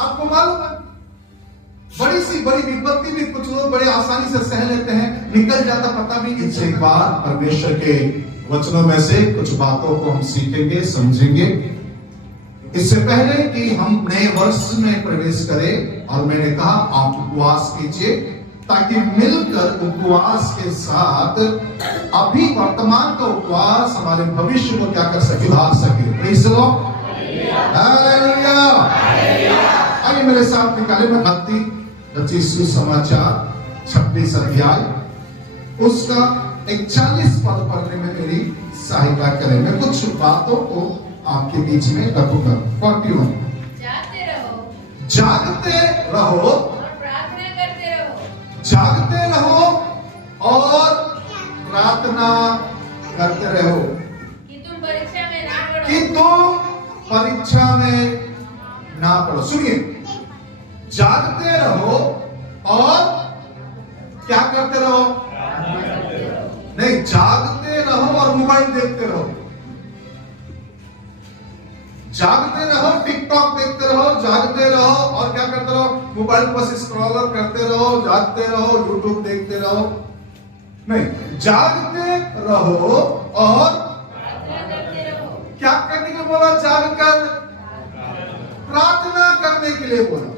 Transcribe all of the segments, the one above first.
आपको मालूम है, बड़ी सी बड़ी विपत्ति भी कुछ लोग बड़े आसानी से सह लेते हैं, निकल जाता पता भी नहीं। एक बार परमेश्वर के वचनों में से कुछ बातों को हम सीखेंगे, समझेंगे। इससे पहले कि हम नए वर्ष में प्रवेश करें, और मैंने कहा आप उपवास कीजिए ताकि मिलकर उपवास के साथ अभी वर्तमान का उपवास हमारे भविष्य को क्या कर सके, सुधार सके। Praise the Lord, hallelujah. आइए मेरे साथ निकाले में मत्ती रचित सुसमाचार 26 अध्याय, उसका 41 पद पढ़ने में मेरी सहायता करें। मैं कुछ बातों को आपके बीच में रखूंगा। 41, जागते रहो और प्रार्थना करते रहो। जागते रहो और प्रार्थना करते रहो कि तुम परीक्षा में ना पड़ो। कि तुम परीक्षा में ना पड़ो। सुनिए, जागते रहो और क्या करते रहो? नहीं, जागते रहो और मोबाइल देखते रहो। जागते रहो, टिकटॉक देखते रहो, जागते रहो और क्या करते रहो? मोबाइल पर स्क्रॉलर करते रहो, जागते रहो, यूट्यूब देखते रहो। नहीं, जागते रहो और प्रार्थना करते रहो। क्या करने के लिए बोला? जागकर प्रार्थना करने के लिए बोला।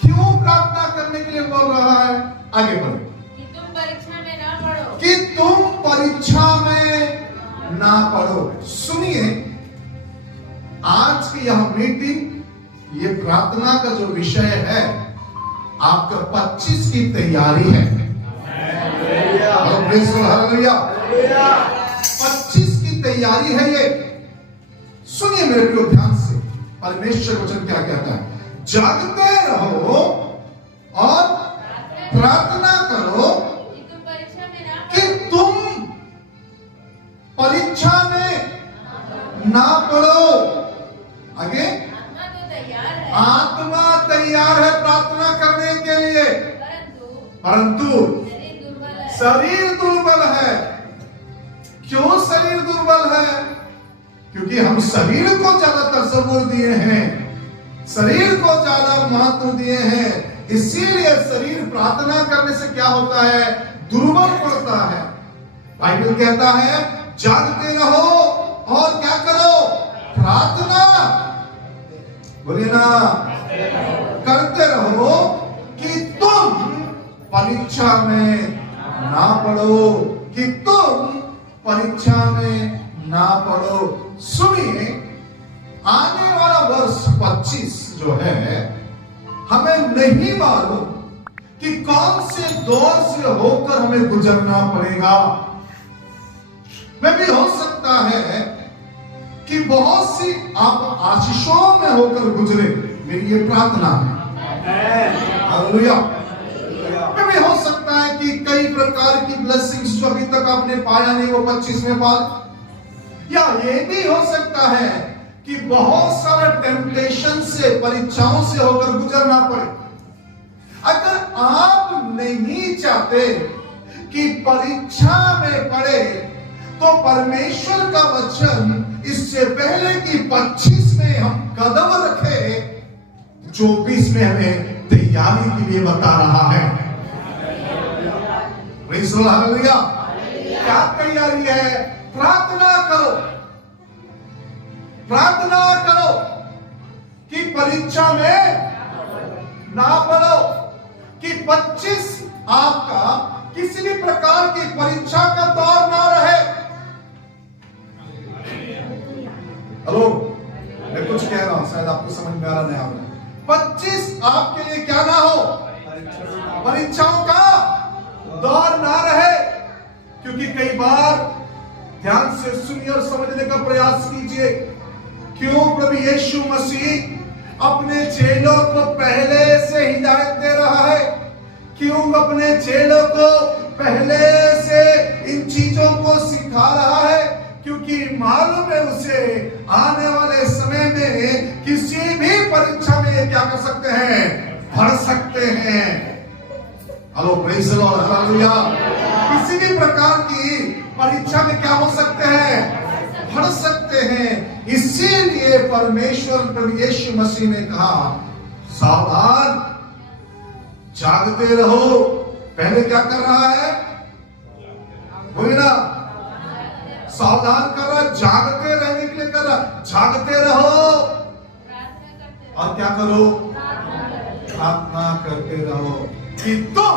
क्यों प्रार्थना करने के लिए बोल रहा है? आगे बढ़ो। कि तुम परीक्षा में ना पड़ो। कि तुम परीक्षा में ना पढ़ो। सुनिए, आज की यह मीटिंग, ये प्रार्थना का जो विषय है, आपका 25 की तैयारी है। हालेलुया। 25 की तैयारी है ये। सुनिए मेरे प्रिय, ध्यान से। परमेश्वर वचन क्या कहता है? जागते रहो और प्रार्थना करो कि तुम परीक्षा में ना कि पड़ो। तुम परीक्षा में ना पढ़ो। आगे, आत्मा तो तैयार है, आत्मा तैयार है प्रार्थना करने के लिए, परंतु शरीर दुर्बल है। शरीर दुर्बल है। क्यों शरीर दुर्बल है? क्योंकि हम शरीर को ज्यादा तसव्वुर दिए हैं, शरीर को ज्यादा महत्व दिए हैं, इसीलिए शरीर प्रार्थना करने से क्या होता है? दुर्बल पड़ता है। बाइबल कहता है जागते रहो और क्या करो? प्रार्थना, बोलिए ना, करते रहो कि तुम परीक्षा में ना पढ़ो, कि तुम परीक्षा में ना पढ़ो। सुनिए, आने वाला वर्ष 25 जो है, हमें नहीं मालूम कि कौन से दौर से होकर हमें गुजरना पड़ेगा। में भी हो सकता है कि बहुत सी आप आशीषों में होकर गुजरे। मेरी ये प्रार्थना है। हालेलुया। में भी हो सकता है कि कई प्रकार की ब्लेसिंग्स जो अभी तक आपने पाया नहीं, वो 25 में पा। या ये भी हो सकता है कि बहुत सारा टेम्पटेशन से, परीक्षाओं से होकर गुजरना पड़े। अगर आप नहीं चाहते कि परीक्षा में पड़े, तो परमेश्वर का वचन इससे पहले कि 25 में हम कदम रखे, 24 में हमें तैयारी के लिए बता रहा है। हालेलुया। क्या तैयारी है? प्रार्थना करो, प्रार्थना करो कि परीक्षा में ना पड़ो, कि 25 आपका किसी भी प्रकार की परीक्षा का दौर ना रहे। हेलो, मैं कुछ कह रहा हूं, शायद आपको समझ में आ रहा नहीं आ रहा। 25 आपके लिए क्या ना हो? परीक्षाओं का दौर ना रहे। क्योंकि कई बार, ध्यान से सुनिए और समझने का प्रयास कीजिए, क्यों प्रभु यीशु मसीह अपने चेलों को पहले से हिदायत दे रहा है? क्यों अपने चेलों को पहले से इन चीजों को सिखा रहा है? क्योंकि मालूम है उसे आने वाले समय में किसी भी परीक्षा में क्या कर सकते हैं? भर सकते हैं। Hello, praise the Lord, hallelujah. किसी भी प्रकार की परीक्षा में क्या हो सकते हैं? भर सकते हैं। इसीलिए परमेश्वर प्रभु यीशु मसीह ने कहा सावधान, जागते रहो। पहले क्या कर रहा है? बोलिए ना, सावधान कर रहा, जागते रहने के लिए कर रहा। जागते रहो और क्या करो? प्रार्थना करते रहो कि तुम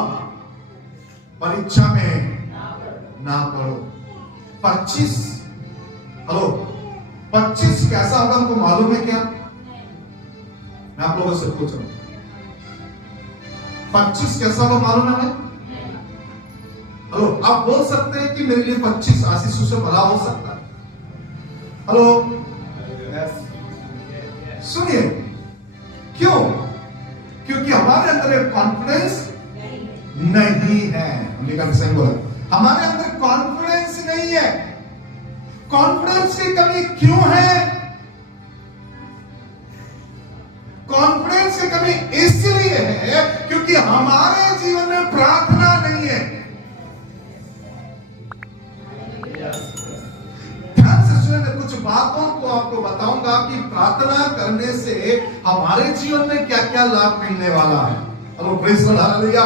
परीक्षा में ना पढ़ो। 25 हेलो 25 कैसा होगा हमको मालूम है क्या? मैं आप लोगों से पूछ रहा हूं, 25 कैसा होगा मालूम है हमें? हेलो, आप बोल सकते हैं कि मेरे लिए 25 आशीषों से भरा हो सकता है? हेलो, सुनिए, क्यों? क्योंकि हमारे अंदर एक कॉन्फिडेंस नहीं है। सही बोला, हमारे अंदर कॉन्फिडेंस नहीं है। कॉन्फिडेंस की कमी क्यों है? कॉन्फिडेंस की कमी इसलिए है क्योंकि हमारे जीवन में प्रार्थना नहीं है। ध्यान से सुनिए, कुछ बातों को आपको बताऊंगा कि प्रार्थना करने से हमारे जीवन में क्या क्या लाभ मिलने वाला है। Hello, praise the Lord, hallelujah.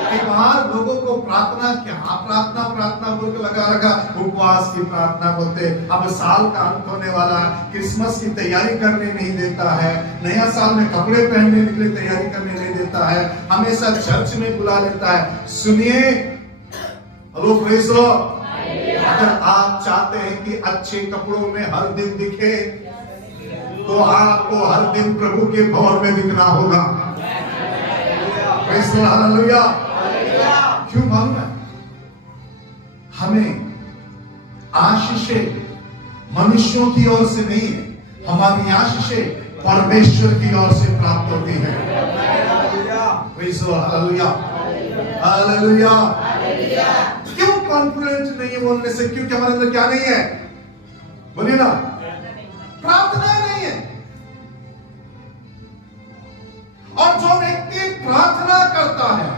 कई बार लोगों को प्रार्थना क्या प्रार्थना प्रार्थना बोल के लगा रखा, उपवास की प्रार्थना बोलते। अब साल का अंत होने वाला है, क्रिसमस की तैयारी करने नहीं देता है, नया साल में कपड़े पहनने के लिए तैयारी करने नहीं देता है, हमेशा चर्च में बुला लेता है। सुनिए, हेलो प्रेज़ द लॉर्ड, अगर आप चाहते हैं कि अच्छे कपड़ों में हर दिन दिखे तो आपको हर दिन प्रभु के भवन में दिखना होगा। Praise the Lord, hallelujah. क्यों मालूम है? हमें आशीषें मनुष्यों की ओर से नहीं है, हमारी आशीषें परमेश्वर की ओर से प्राप्त होती है। Praise the Lord, hallelujah, hallelujah. क्यों कॉन्फिडेंट नहीं है बोलने से? क्योंकि हमारे अंदर क्या नहीं है? बोलिए ना, प्रार्थना नहीं है। और जो व्यक्ति प्रार्थना करता है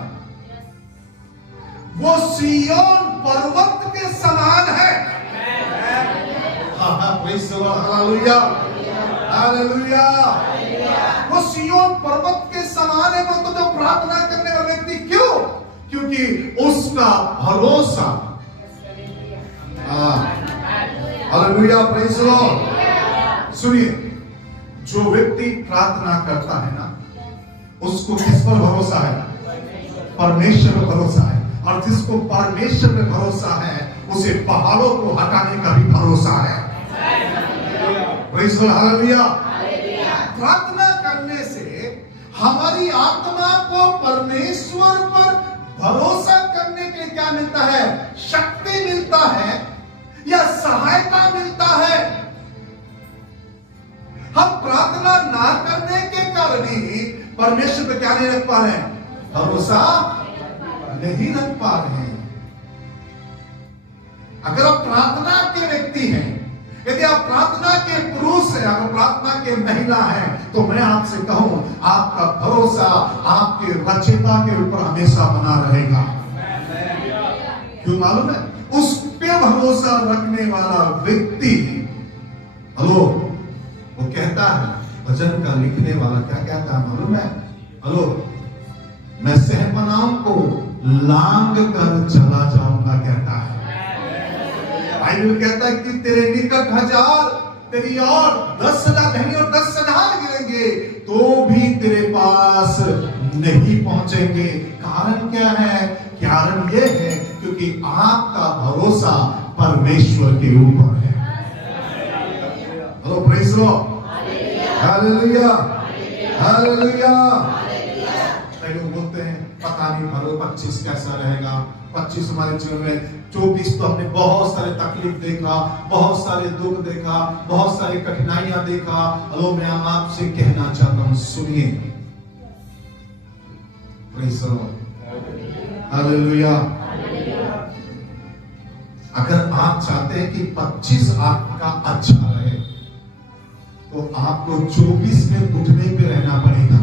वो सिय्योन पर्वत के समान है। Praise the Lord, hallelujah, hallelujah. वो सिय्योन पर्वत के समान है। वो तो प्रार्थना करने वाला व्यक्ति, क्यों? क्योंकि उसका भरोसा, हालेलुया, प्रेज़ द लॉर्ड। सुनिए, जो व्यक्ति प्रार्थना करता है ना, उसको किस पर भरोसा है? परमेश्वर पर भरोसा है। और जिसको परमेश्वर पे भरोसा है उसे पहाड़ों को हटाने का भी भरोसा है। Praise the Lord, hallelujah. प्रार्थना करने से हमारी आत्मा को परमेश्वर पर भरोसा करने के लिए क्या मिलता है? शक्ति मिलता है या सहायता मिलता है। हम प्रार्थना ना करने के कारण ही परमेश्वर पे क्या नहीं रख पा रहे हैं? भरोसा नहीं रख पा रहे हैं। अगर आप प्रार्थना के व्यक्ति हैं, यदि आप प्रार्थना के पुरुष हैं, अगर प्रार्थना के महिला हैं, तो मैं आपसे कहूं, आपका भरोसा आपके रचयिता के ऊपर हमेशा बना रहेगा। क्यों मालूम है? उस पे भरोसा रखने वाला व्यक्ति, हेलो, वो कहता है, भजन का लिखने वाला क्या कहता है मालूम है? हेलो, मैं सहपनाओं को लांग कर चला जाऊंगा, कहता है। बाइबल कहता है कि तेरे निकट 1000, तेरी और 10,000 नहीं और 10,000 गिरेंगे तो भी तेरे पास नहीं पहुंचेंगे। कारण क्या है? कारण यह है क्योंकि आपका भरोसा परमेश्वर के ऊपर है। Hello, praise the Lord, hallelujah, hallelujah. कई लोग बोलते हैं पता नहीं भरो 25 कैसा रहेगा। 25 हमारे जीवन में, 24 तो हमने बहुत सारे तकलीफ देखा, बहुत सारे दुख देखा, बहुत सारी कठिनाइयां देखा। हेलो, मैं आपसे कहना चाहता हूं, सुनिए, प्रेज़ द लॉर्ड, हालेलुया। अगर आप चाहते हैं कि 25 आपका अच्छा रहे तो आपको 24 में घुटने पे रहना पड़ेगा।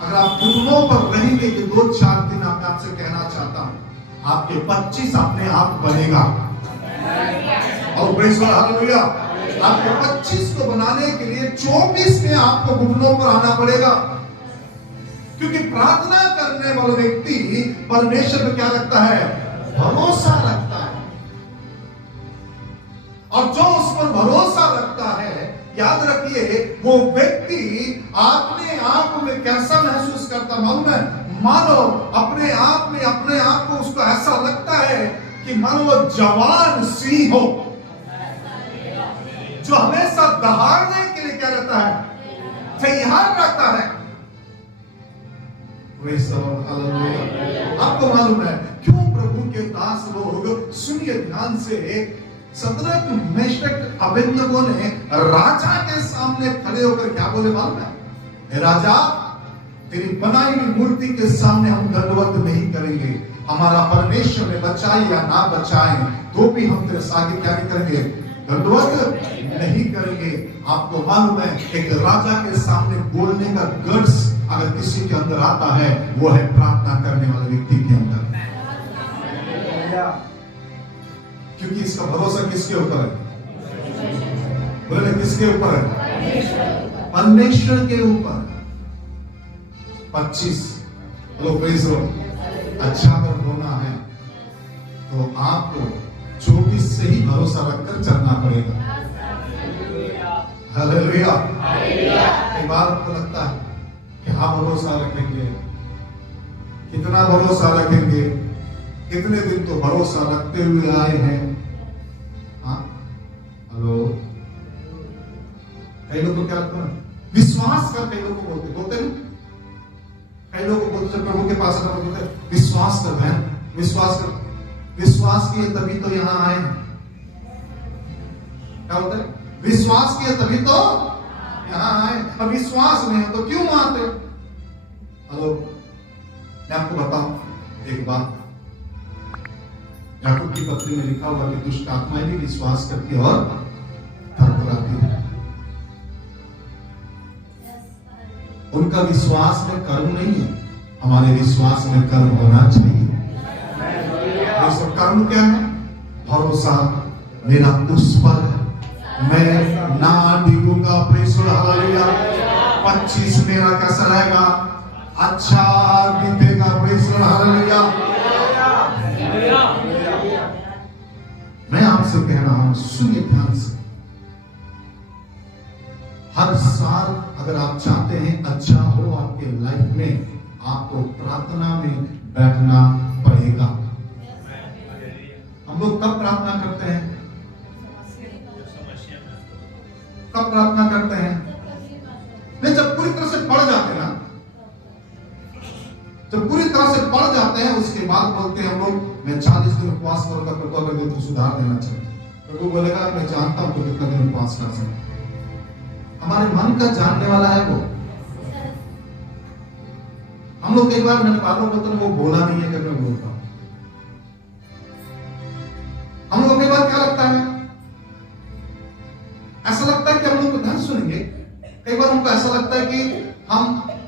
अगर आप घुटनों पर रहेंगे कि 2-4 दिन, मैं आपसे कहना चाहता हूं, आपके 25 अपने आप बनेगा। और प्रेज़ द लॉर्ड, हालेलुया। आपको 25 को बनाने के लिए 24 में आपको घुटनों पर आना पड़ेगा, क्योंकि प्रार्थना करने वाला व्यक्ति परमेश्वर पर क्या रखता है? भरोसा रखता है। और जो उस पर भरोसा रखता है, याद रखिए, वो व्यक्ति अपने आप में कैसा महसूस करता मालूम है? मानो अपने आप को उसको ऐसा लगता है कि मानो वो जवान सिंह हो, जो हमेशा दहाड़ने के लिए क्या रहता है? तैयार रहता है। आपको मालूम है क्यों प्रभु के दास लोग, सुनिए ध्यान से, सदरक मेशक अबेदनगो ने राजा के सामने खड़े होकर क्या बोले मालूम है? हे राजा, तेरी बनाई हुई मूर्ति के सामने हम दंडवत नहीं करेंगे। हमारा परमेश्वर ने बचाए या ना बचाए तो भी हम तेरे सामने क्या नहीं करेंगे? दंडवत नहीं करेंगे। आपको मालूम है एक राजा के सामने बोलने का गट्स अगर किसी के अंदर आता है, वो है प्रार्थना करने वाले व्यक्ति के अंदर, क्योंकि इसका भरोसा किसके ऊपर है? बोले किसके ऊपर है? परमेश्वर के ऊपर। 25 लोग अच्छा अगर होना है तो आपको 24 से ही भरोसा रखकर चलना पड़ेगा। हालेलुया। कई बार आपको लगता है कि हाँ भरोसा रखेंगे, कितना भरोसा रखेंगे, कितने दिन तो भरोसा रखते हुए आए हैं। हाँ हेलो, कई लोग को क्या लगता है? विश्वास कर, कई लोग को बोलते नहीं, कई लोग को बोलते प्रभु के पास आकर बोलते विश्वास कर बहन, विश्वास कर, विश्वास किए तभी तो यहाँ आए। क्या बोलते हैं? विश्वास किए तभी तो यहाँ आए, और विश्वास नहीं है तो क्यों आते? हेलो, मैं आपको बताऊं एक बात, याकूब की पत्री में लिखा हुआ कि दुष्ट आत्माएं भी विश्वास करती है और थरथराती है। उनका विश्वास में कर्म नहीं है, हमारे विश्वास में कर्म होना चाहिए। कर्म क्या है? भरोसा मेरा उस पर है, मैं ना डूबूंगा। हालेलुया। 25 मेरा कैसा रहेगा? अच्छा बीतेगा। हालेलुया। मैं आपसे कह रहा हूं, सुनिए ध्यान से, हर साल अगर आप चाहते हैं अच्छा हो आपके लाइफ में, आपको प्रार्थना में बैठना पड़ेगा। हम लोग कब प्रार्थना करते हैं? कब प्रार्थना करते हैं? नहीं, जब पूरी तरह से पढ़ जाते हैं ना, जब पूरी तरह से पढ़ जाते हैं उसके बाद बोलते हैं हम लोग, मैं 40 दिन उपवास करूंगा, प्रभु अगर दिन को सुधार देना चाहिए। प्रभु बोलेगा मैं जानता हूं तो कितना दिन उपवास कर सकते। हमारे मन का जानने वाला है वो। हम लोग कई बार, मैंने बार बार बोलते वो बोला नहीं है कि मैं बोलता हूं। हम लोग कई बार क्या लगता है, ऐसा लगता है कि हम लोग ध्यान सुनेंगे। कई बार हमको ऐसा लगता है कि हम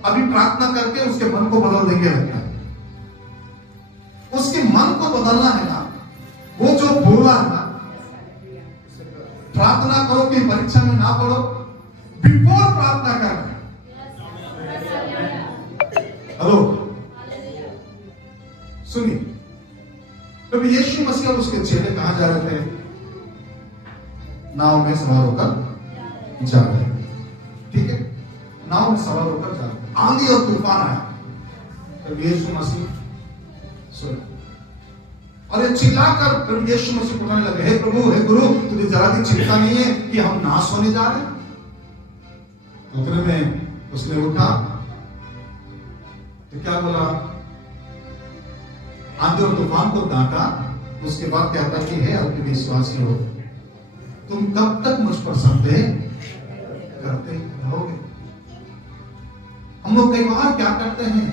अभी प्रार्थना करके उसके मन को बदल देंगे। लगता है उसके मन को बदलना है ना, वो जो बोला है ना, प्रार्थना करो कि परीक्षा में ना पढ़ो, बिफोर प्रार्थना करना। हेलो, सुनिए, प्रभु यीशु मसीह और उसके चेले कहां जा रहे थे? नाव में सवार होकर जा रहे थे। ठीक है, नाव में सवार होकर जा रहे थे, आंधी और तूफान आया। प्रभु यीशु मसीह सुन, और ये चिल्लाकर प्रभु यीशु मसीह पुकारने लगे, हे प्रभु, हे गुरु, तुझे जरा भी चिंता नहीं है कि हम नाश होने जा रहे हैं? उतने में उसने उठा तो क्या बोला? आंधी और तूफान को डांटा। उसके बाद कहता कि हे आपके विश्वासी हो, तुम कब तक मुझ पर संदेह करते रहोगे? हम लोग कई बार क्या करते हैं,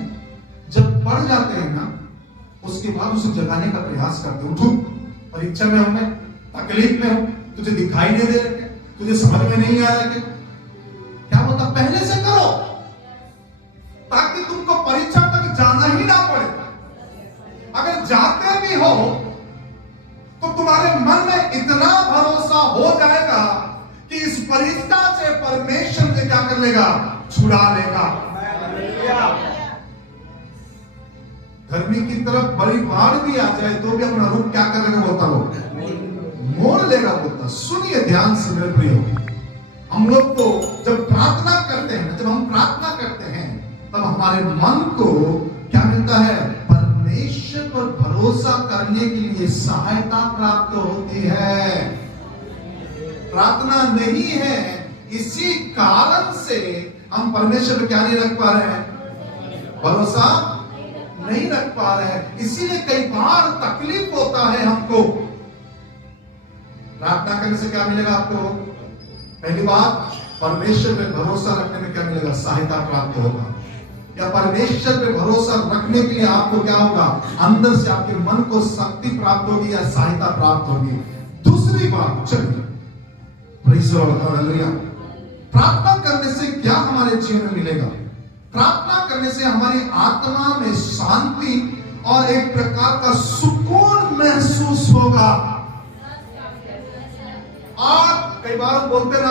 जब पढ़ जाते हैं ना, उसके बाद उसे जगाने का प्रयास करते हैं। उठो, परीक्षा में हो, मैं तकलीफ में हो, तुझे दिखाई नहीं दे रहे, तुझे समझ में नहीं आ रहा, क्या बोलता? पहले से करो ताकि तुमको परीक्षा तक जाना ही ना पड़े। अगर जाते भी हो तो तुम्हारे मन में इतना भरोसा हो जाएगा फरिश्ता से परमेश्वर से क्या कर लेगा? छुड़ा लेगा। धर्मी की तरफ बड़ी बाढ़ भी आ जाए तो भी अपना रूप क्या कर लेगा बोलता लोग? मोड़ लेगा बोलता। सुनिए ध्यान से मेरे प्रियो, हम लोग को जब प्रार्थना करते हैं, जब हम प्रार्थना करते हैं, तब हमारे मन को क्या मिलता है? परमेश्वर पर भरोसा करने के लिए सहायता प्राप्त होती है। प्रार्थना नहीं है, इसी कारण से हम परमेश्वर पर क्या नहीं रख पा रहे हैं? भरोसा नहीं रख पा रहे हैं। इसीलिए कई बार तकलीफ होता है हमको। प्रार्थना करने से क्या मिलेगा आपको? पहली बात, परमेश्वर पे भरोसा रखने में क्या मिलेगा? सहायता प्राप्त होगा। या परमेश्वर पे भरोसा रखने के लिए आपको क्या होगा? अंदर से आपके मन को शक्ति प्राप्त होगी या सहायता प्राप्त होगी। दूसरी बात, चलिए प्रेज़ द लॉर्ड, हालेलुया। प्रार्थना करने से क्या हमारे जीवन में मिलेगा? प्रार्थना करने से हमारी आत्मा में शांति और एक प्रकार का सुकून महसूस होगा। और कई बार हम बोलते ना,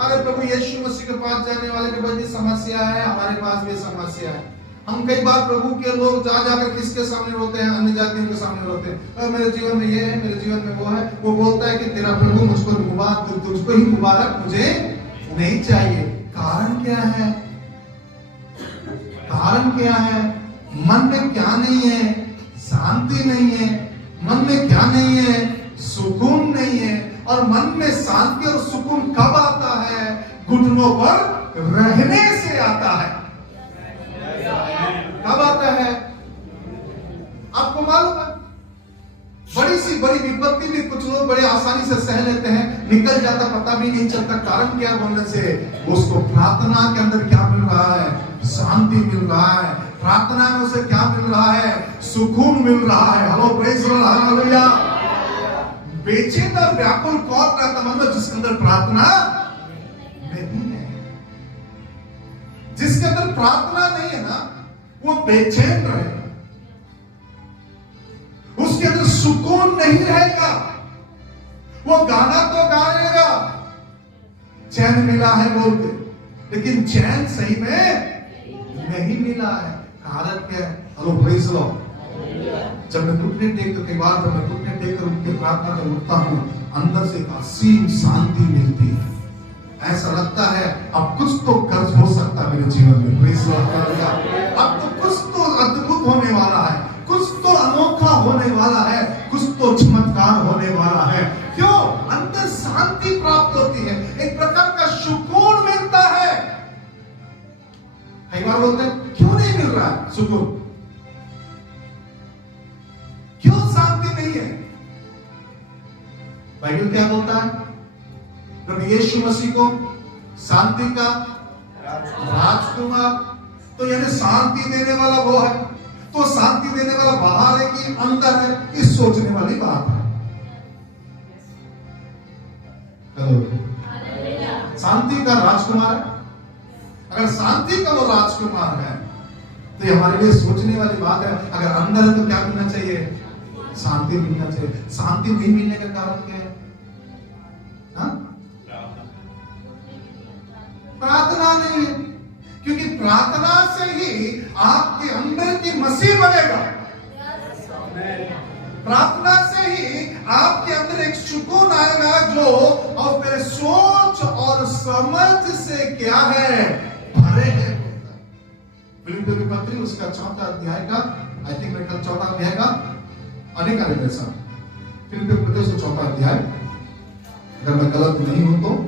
अरे प्रभु यीशु मसीह के पास जाने वाले के पास ये समस्या है, हमारे पास भी समस्या है। हम कई बार प्रभु के लोग जा जाकर किसके सामने रोते हैं? अन्य जातियों के सामने रोते हैं। मेरे जीवन में ये है, मेरे जीवन में वो है। वो बोलता है कि तेरा प्रभु मुझको तुझको ही मुबारक, मुझे नहीं चाहिए। कारण क्या है? कारण क्या है? मन में क्या नहीं है? शांति नहीं है। मन में क्या नहीं है? सुकून नहीं है। और मन में शांति और सुकून कब आता है? घुटनों पर रहने से आता है। कब आता है? आपको मालूम है, बड़ी सी बड़ी विपत्ति भी कुछ लोग बड़े आसानी से सह लेते हैं, निकल जाता, पता भी नहीं चलता। कारण क्या बोलने से? उसको प्रार्थना के अंदर क्या मिल रहा है? शांति मिल रहा है। प्रार्थना में उसे क्या मिल रहा है? सुकून मिल रहा है। Hello praise the Lord, hallelujah. बेचैन और व्याकुल कौन रहता मन में? जिसके अंदर प्रार्थना नहीं है। जिसके अंदर प्रार्थना नहीं है ना, वो बेचैन रहेगा, उसके अंदर सुकून नहीं रहेगा। वो गाना तो गा लेगा, चैन मिला है बोल के, लेकिन चैन सही में नहीं मिला है। कारण क्या है? Hello praise the Lord. जब मैं घुटने टेक तो कई बार जब मैं घुटने टेक कर उठ के प्रार्थना कर उठता हूँ, अंदर से एक असीम शांति मिलती है। ऐसा लगता है अब कुछ तो कर्ज हो सकता है मेरे जीवन में। Praise the Lord. अब तो कुछ तो अद्भुत होने वाला है, कुछ तो अनोखा होने वाला है, कुछ तो चमत्कार होने वाला है। क्यों? अंदर शांति प्राप्त होती है, एक प्रकार का सुकून मिलता है। कई बार बोलते हैं क्यों नहीं मिल रहा है सुकून? क्यों शांति नहीं है? बाइबल क्या बोलता है? प्रभु यीशु मसीह को शांति का राजकुमार, तो यानी शांति देने वाला वो है। तो शांति देने वाला बाहर है कि अंदर है? इस सोचने वाली बात है। शांति का राजकुमार है। अगर शांति का वो राजकुमार है तो ये हमारे लिए सोचने वाली बात है। अगर अंदर है तो क्या मिलना चाहिए? शांति मिलना चाहिए। शांति नहीं मिलने का कारण क्या है? प्रार्थना नहीं है, क्योंकि प्रार्थना से ही आपके अंदर की मसीह बनेगा। प्रार्थना से ही आपके अंदर एक सुकून आएगा जो और फिर सोच और समझ से क्या है? भरे है। फिलिप्पियों की पत्री उसका 4था अध्याय का, आई थिंक मेरे ख्याल 4था अध्याय का अनेक ऐसा फिलिप्पियों की पत्री उसका 4था अध्याय, अगर मैं गलत नहीं हूं तो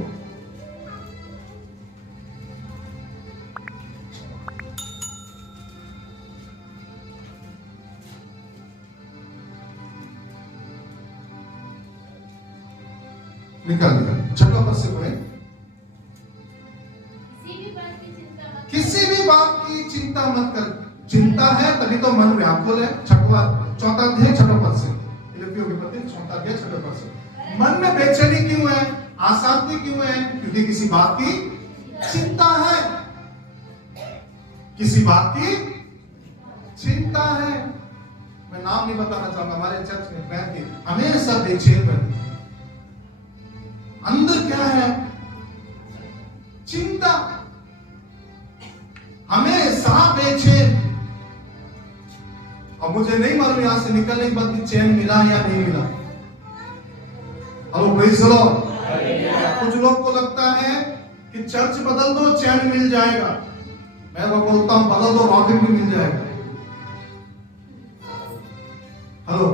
निकाल दिया। 6 पद से पढ़े। किसी भी बात की चिंता मत कर। चिंता है तभी तो मन व्याकुल है। 4 अध्याय 6 पद से, फिलिप्पियों की पत्री 4 अध्याय 6 पद से। मन में बेचैनी क्यों है? अशांति क्यों है? क्योंकि किसी बात की चिंता है। किसी बात की चिंता है। मैं नाम नहीं बताना चाहूंगा, हमारे चर्च में बहन की हमेशा बेचैन रहती। अंदर क्या है? अब मुझे नहीं मालूम यहां से निकलने के बाद भी चैन मिला या नहीं मिला। Hello praise the Lord. कुछ लोग को लगता है कि चर्च बदल दो चैन मिल जाएगा। मैं वो बोलता हूं बदल दो रॉकेट भी मिल जाएगा। हेलो,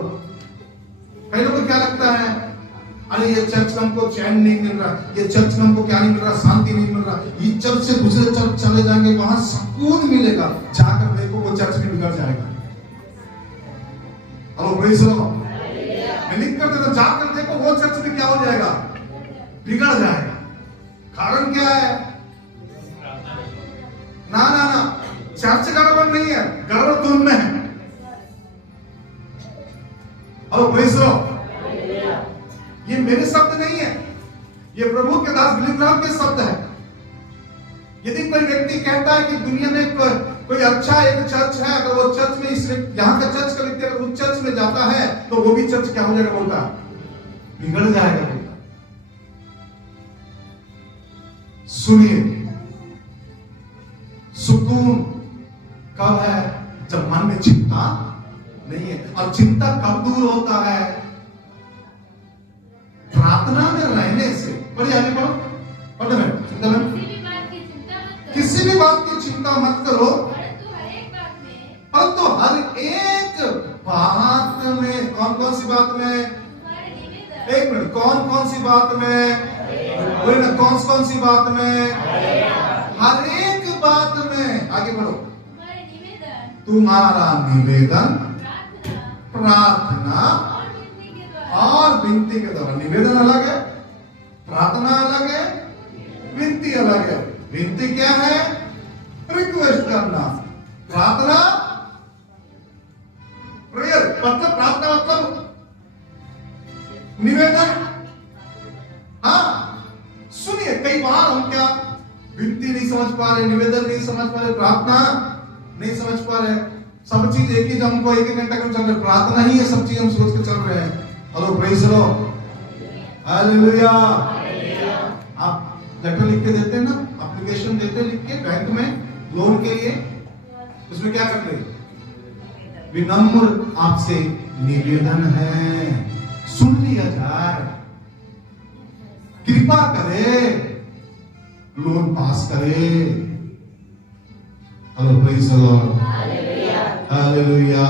कई लोगों को क्या लगता है, अरे ये चर्च में हमको चैन नहीं मिल रहा, ये चर्च में हमको क्या नहीं मिल रहा, शांति नहीं मिल रहा, ये चर्च से दूसरे चर्च चले जाएंगे वहां सुकून मिलेगा। जाकर देखो वो चर्च में बिगड़ जाएगा। Hello praise the Lord. मैं लिख कर देता, जाकर देखो वो चर्च में क्या हो जाएगा, बिगड़ जाएगा। कारण क्या है? ना ना ना, चर्च गड़बड़ नहीं है, गड़बड़ तुम में है। Hello praise the Lord. ये मेरे शब्द नहीं है, ये प्रभु के दास बिलीव के शब्द है। यदि कोई व्यक्ति कहता है कि दुनिया में कोई अच्छा एक चर्च है, अगर वो चर्च में इस यहाँ का चर्च का व्यक्ति अगर उस चर्च में जाता है तो वो भी चर्च क्या हो जाएगा, बोलता बिगड़ जाएगा। सुनिए, सुकून कब है? जब मन में चिंता नहीं है। और चिंता कब दूर होता है? प्रार्थना में रहने से। बड़ी आगे बढ़ो, पढ़ो में चिंता में किसी भी बात की चिंता मत करो, परंतु हर एक बात में। कौन कौन सी बात में? एक मिनट, कौन कौन सी बात में? बोले ना, कौन सी बात में? हर एक बात में। आगे बढ़ो। तुम्हारा निवेदन, प्रार्थना और विनती के द्वारा। निवेदन अलग है, प्रार्थना अलग है, विनती अलग है। विनती क्या है? रिक्वेस्ट करना। प्रार्थना प्रेयर, मतलब प्रार्थना मतलब निवेदन। हाँ, सुनिए, कई बार हम क्या विनती नहीं समझ पा रहे, निवेदन नहीं समझ पा रहे, प्रार्थना नहीं समझ पा रहे। सब चीज एक ही, हमको एक घंटा कम चल रहे, प्रार्थना ही है, सब चीज हम सोच के चल रहे हैं। Hello praise the Lord, hallelujah. आप लेटर लिख के देते हैं ना, एप्लीकेशन देते हैं लिख के बैंक में लोन के लिए, उसमें क्या करते हैं? विनम्र आपसे निवेदन है, सुन लिया जाए, कृपा करे, लोन पास करे। Hello praise the Lord, hallelujah.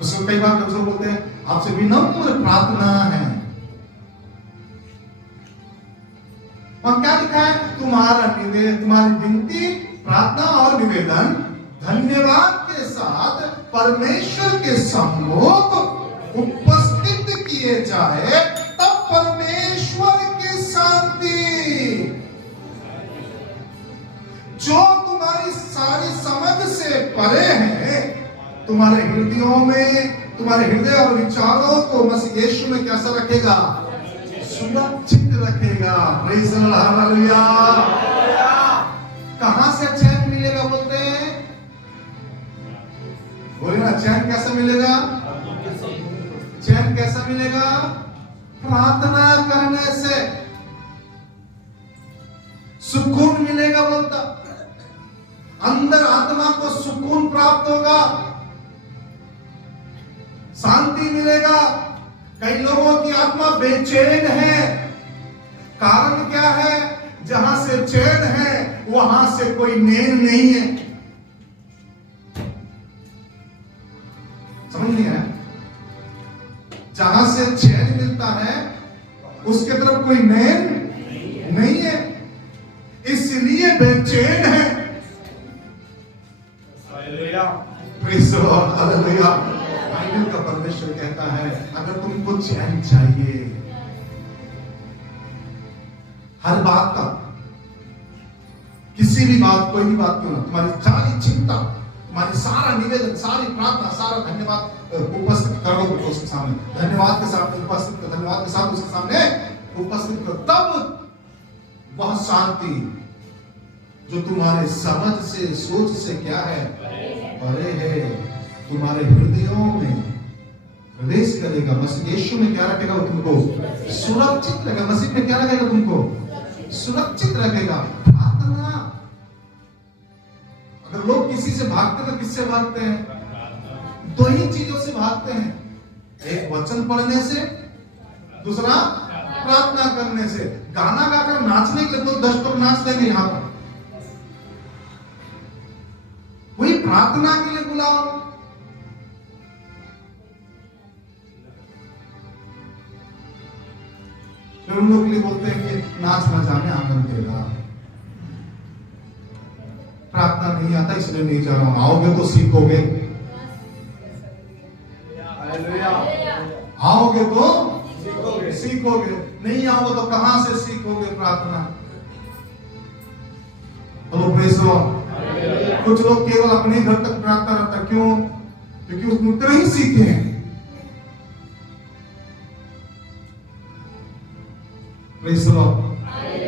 उसको कई बार लोग बोलते हैं आपसे विनम्र प्रार्थना है, और क्या लिखा है? तुम्हारा निवेदन, तुम्हारी विनती, प्रार्थना और निवेदन धन्यवाद के साथ परमेश्वर के सम्मुख उपस्थित किए जाए, तब परमेश्वर की शांति जो तुम्हारी सारी समझ से परे है, तुम्हारे हृदयों में, तुम्हारे हृदय और विचारों को मसीह यीशु में कैसा रखेगा? सुरक्षित रखेगा। Praise the Lord, hallelujah. कहां से चैन मिलेगा बोलते हैं? बोले ना, चैन कैसा मिलेगा? चैन कैसा मिलेगा? प्रार्थना करने से सुकून मिलेगा बोलता। अंदर आत्मा को सुकून प्राप्त होगा, शांति मिलेगा। कई लोगों की आत्मा बेचैन है। कारण क्या है? जहां से चैन है वहां से कोई नैन नहीं है। समझ नहीं है? जहां से चैन मिलता है उसके तरफ कोई नैन नहीं है, इसलिए बेचैन है। Hallelujah, praise the Lord, hallelujah. Bible का परमेश्वर कहता है, अगर तुमको चैन चाहिए हर बात का, किसी भी बात, कोई भी बात क्यों ना, तुम्हारी सारी चिंता, तुम्हारी सारा निवेदन, सारी प्रार्थना, सारा धन्यवाद उपस्थित करो उसके सामने, धन्यवाद के साथ उपस्थित करो, धन्यवाद के साथ उसके सामने उपस्थित करो, तब वह शांति जो तुम्हारे समझ से, सोच से क्या है, परे है, तुम्हारे हृदयों में प्रवेश करेगा। मसीह यीशु में क्या रखेगा? वो तुमको सुरक्षित रखेगा। मसीह में क्या रखेगा? तुमको सुरक्षित रखेगा। प्रार्थना, अगर लोग किसी से भागते तो किससे भागते हैं? दो ही चीजों से भागते हैं, एक वचन पढ़ने से, दूसरा प्रार्थना करने से। गाना गाकर नाचने के लिए तो 10 लोग नाच देंगे यहां पर, वही प्रार्थना के लिए बुलाओ। फिर उन लोग के लिए बोलते हैं कि नाच ना जाने आनंद देगा, प्रार्थना नहीं आता इसलिए नहीं जा रहा हूं। आओगे तो सीखोगे, आओगे तो सीखोगे, नहीं आओगे तो कहां से सीखोगे प्रार्थना। Hello praise the Lord. कुछ लोग केवल अपने घर तक प्रार्थना रहता, क्यों? क्योंकि उसमें उतना ही सीखे हैं। Praise the Lord.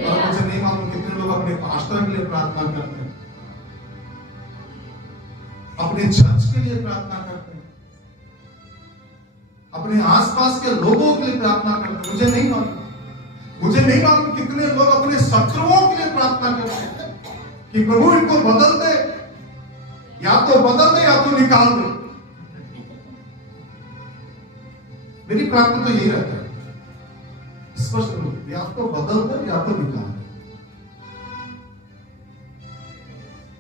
और मुझे नहीं मालूम कितने लोग अपने पास्टर के लिए प्रार्थना करते हैं, अपने चर्च के लिए प्रार्थना करते हैं, अपने आसपास के लोगों के लिए प्रार्थना करते हैं। मुझे नहीं मालूम कितने लोग अपने शत्रुओं के लिए प्रार्थना करते हैं कि प्रभु इनको बदल दे, या तो बदल दे या तो निकाल दे। मेरी प्रार्थना तो यही रहता है, स्पष्ट रूप, या तो बदल दे या तो निकाल दे।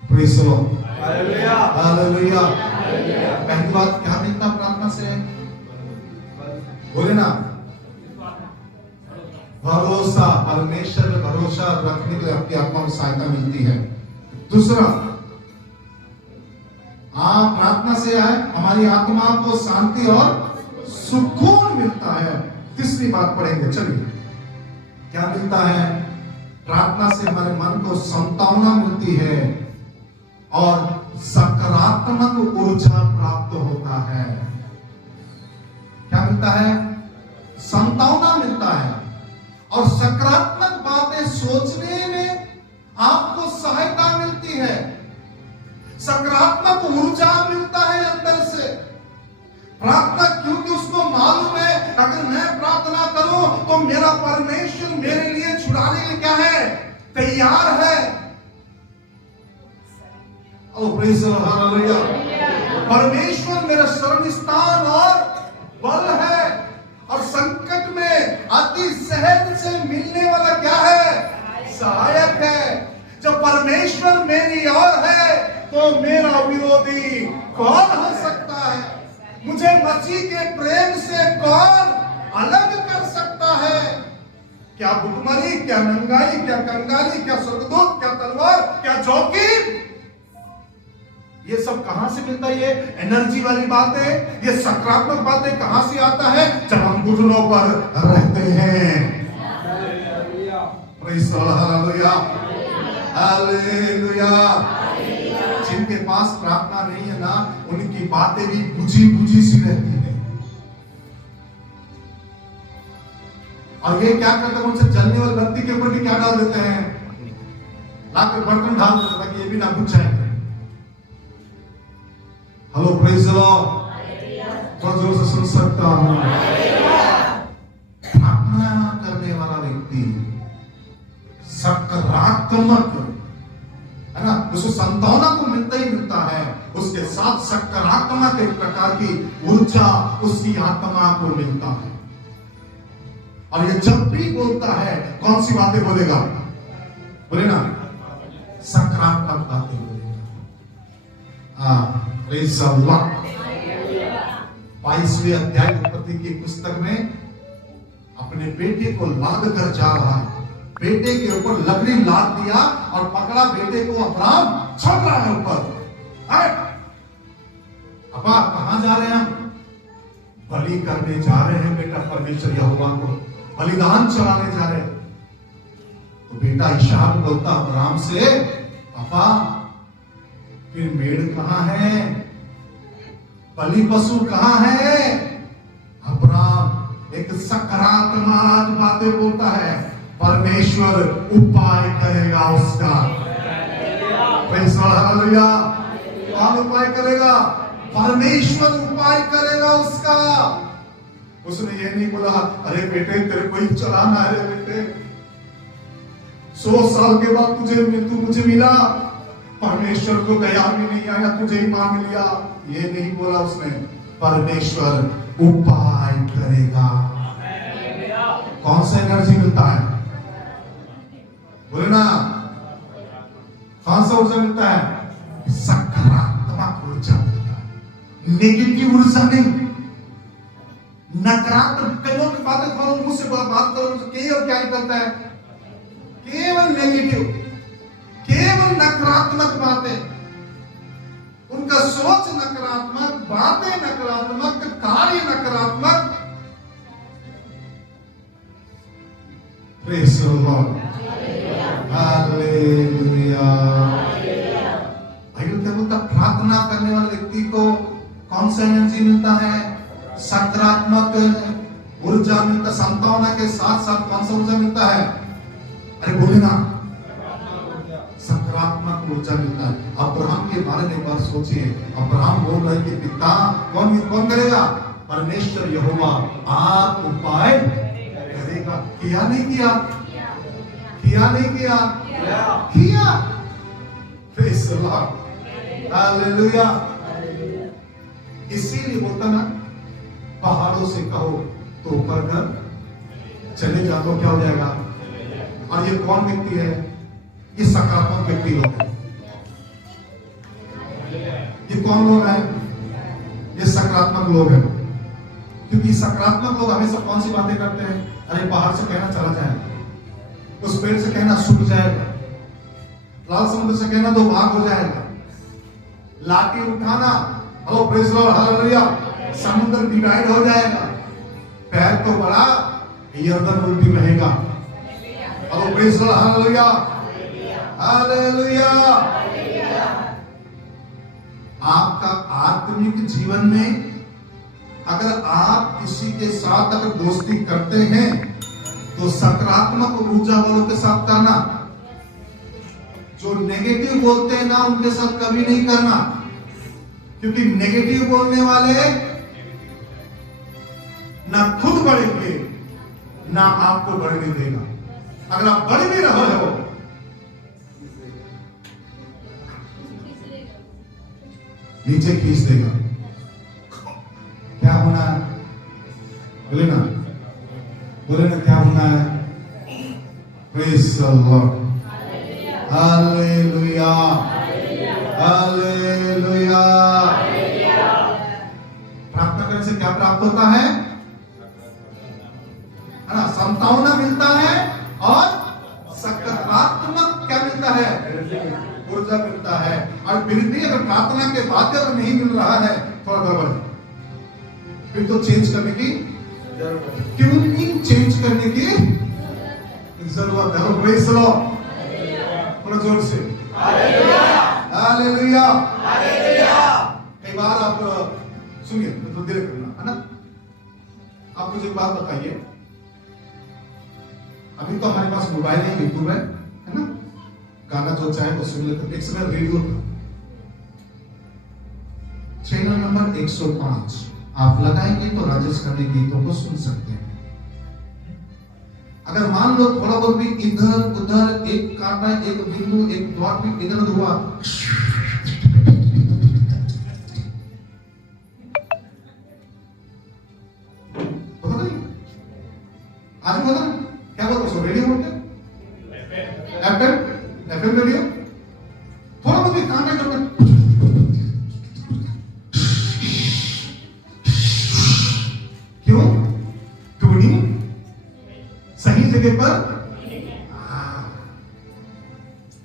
Praise the Lord, hallelujah hallelujah. पहली बात क्या मिलता प्रार्थना से? बोले ना, भरोसा। परमेश्वर में भरोसा रखने के लिए आपकी आत्मा में सहायता मिलती है। दूसरा, प्रार्थना से है हमारी आत्मा को शांति और सुकून मिलता है। तीसरी बात पढ़ेंगे, चलिए। क्या मिलता है? प्रार्थना से हमारे मन को सांत्वना मिलती है और सकारात्मक ऊर्जा प्राप्त होता है। क्या मिलता है? सांत्वना मिलता है और सकारात्मक बातें सोचने में आपको सहायता मिलती है, सकारात्मक ऊर्जा मिलता है अंदर से। प्रार्थना, क्योंकि उसको मालूम है अगर मैं प्रार्थना करूं तो मेरा परमेश्वर मेरे लिए छुड़ाने के लिए क्या है? तैयार है। ओ प्रेज़ द लॉर्ड, हालेलुया। परमेश्वर मेरा शरण स्थान और बल है, और संकट में अति सहज से मिलने वाला क्या है? सहायक है। जब परमेश्वर मेरी ओर है तो मेरा विरोधी कौन हो सकता है? मुझे मसीह के प्रेम से कौन अलग कर सकता है? क्या भुखमरी, क्या नंगाई, क्या कंगाली, क्या स्वर्गदूत, क्या तलवार, क्या जोखिम? ये सब कहां से मिलता है? ये एनर्जी वाली बातें, ये सकारात्मक बातें कहां से आता है? जब हम घुटनों पर रहते हैं। Praise the Lord, hallelujah hallelujah. जिनके पास प्रार्थना नहीं है ना, उनकी बातें भी बुझी बुझी सी रहती है। और ये क्या करते हैं? उनसे जलने वाली बत्ती के ऊपर भी क्या डाल देते हैं? लाकर बर्तन डाल देते हैं ताकि ये भी ना बुझ जाए। हेलो प्रेज़ द लॉर्ड, बहुत जोर से सुन सकता हूं। प्रार्थना करने वाला व्यक्ति सकारात्मक है ना, उसको सांत्वना को मिलता ही मिलता है, उसके साथ सकारात्मक एक प्रकार की ऊर्जा उसकी आत्मा को मिलता है। और ये जब भी बोलता है कौन सी बातें बोलेगा? बोले ना, सकारात्मक बातें बोलेगा। 22वें अध्याय उत्पत्ति की पुस्तक में अपने बेटे को लाद कर जा रहा है, बेटे के ऊपर लकड़ी लाद दिया और पकड़ा बेटे को, अब्राहम चढ़ रहा है ऊपर। अब आप कहां जा रहे हैं? हम बलि करने जा रहे हैं बेटा, परमेश्वर यहोवा को बलिदान चढ़ाने जा रहे हैं। तो बेटा इशारा बोलता अब्राहम से, पापा फिर मेढ़ कहां है? बलि पशु कहां है? अब्राहम एक सकारात्मक बातें बोलता है, परमेश्वर उपाय करेगा उसका। Praise the Lord, hallelujah. कौन उपाय करेगा? परमेश्वर उपाय करेगा उसका। उसने ये नहीं बोला, अरे बेटे तेरे को ही चलाना है बेटे, 100 साल के बाद तू मुझे मिला, परमेश्वर को दया भी नहीं आया, तुझे ही मान लिया। ये नहीं बोला उसने। परमेश्वर उपाय करेगा। कौन सा एनर्जी मिलता है? बोले ना, कौन सा ऊर्जा मिलता है? सकारात्मक ऊर्जा मिलता है, नेगेटिव ऊर्जा नहीं। नकारात्मक कई लोग की बातें करो, मुझसे बात करो, केवल क्या निकलता है? केवल नेगेटिव, केवल नकारात्मक बातें। उनका सोच नकारात्मक, बातें नकारात्मक, कार्य नकारात्मक। Praise the Lord, hallelujah. भाइयों, क्या बोलता? प्रार्थना करने वाले व्यक्ति को कौन सा एनर्जी मिलता है? सकारात्मक ऊर्जा मिलता। संतावना के साथ साथ कौन सा ऊर्जा मिलता है? अरे बोले ना, सकारात्मक ऊर्जा मिलता है। अब्राहम के बारे में एक बार सोचिए। अब्राहम बोल रहे कि पिता कौन करेगा? परमेश्वर यहोवा आप उपाय करेगा। किया नहीं किया? किया नहीं किया? किया। Praise the Lord, hallelujah. इसीलिए बोलता ना, पहाड़ों से कहो तो ऊपर कर चले जा तो क्या हो जाएगा। और ये कौन व्यक्ति है? ये सकारात्मक व्यक्ति लोग हैं। ये कौन लोग हैं? ये सकारात्मक लोग हैं। क्योंकि सकारात्मक लोग हमेशा कौन सी बातें करते हैं? अरे पहाड़ से कहना चला जाएगा, उस पेड़ से कहना सूख जाएगा, लाल समुद्र से कहना दो भाग हो जाएगा, लाठी उठाना, hello praise the Lord, hallelujah, समुद्र डिवाइड हो जाएगा, पैर तो बड़ा, यर्दन उल्टी बहेगा। Hello praise the Lord, hallelujah, hallelujah. आपका आत्मिक जीवन में अगर आप किसी के साथ अगर दोस्ती करते हैं तो सकारात्मक ऊर्जा वालों के साथ करना। जो नेगेटिव बोलते हैं ना, उनके साथ कभी नहीं करना। क्योंकि नेगेटिव बोलने वाले ना खुद बढ़ेंगे ना आपको बढ़ने देगा। अगर आप बढ़ भी रहे हो, नीचे खींच देगा। क्या होना है? बोले ना, बोले ना, क्या होना है? Praise the Lord, hallelujah, hallelujah. प्रार्थना करने से क्या प्राप्त होता है? ना, संतावना मिलता है और सकारात्मक क्या मिलता है? ऊर्जा मिलता है। और फिर भी अगर प्रार्थना के बाद अगर नहीं मिल रहा है, थोड़ा गड़बड़ है, फिर तो चेंज करने की ट्यूनिंग चेंज करने की जरूरत है। प्रेज़ द लॉर्ड, थोड़ा जोर से हालेलुया, हालेलुया। कई बार आप सुनिए, तो धीरे करना है ना। आप मुझे एक बात बताइए, अभी तो हमारे पास मोबाइल है, यूट्यूब है ना, गाना जो चाहे तो सुन लेते। एक समय रेडियो था, चैनल नंबर 105 आप लगाएंगे तो राजेश खन्ना गीतों को सुन सकते हैं। अगर मान लो थोड़ा बहुत भी इधर उधर, एक कांटा, एक बिंदु, एक डॉट भी इधर उधर हुआ, पता नहीं आज पता क्या बोलते उसको? रेडियो बोलते हैं, एफएम रेडियो। थोड़ा बहुत भी कांटा करते, क्यों? ट्यूनिंग सही जगह पर।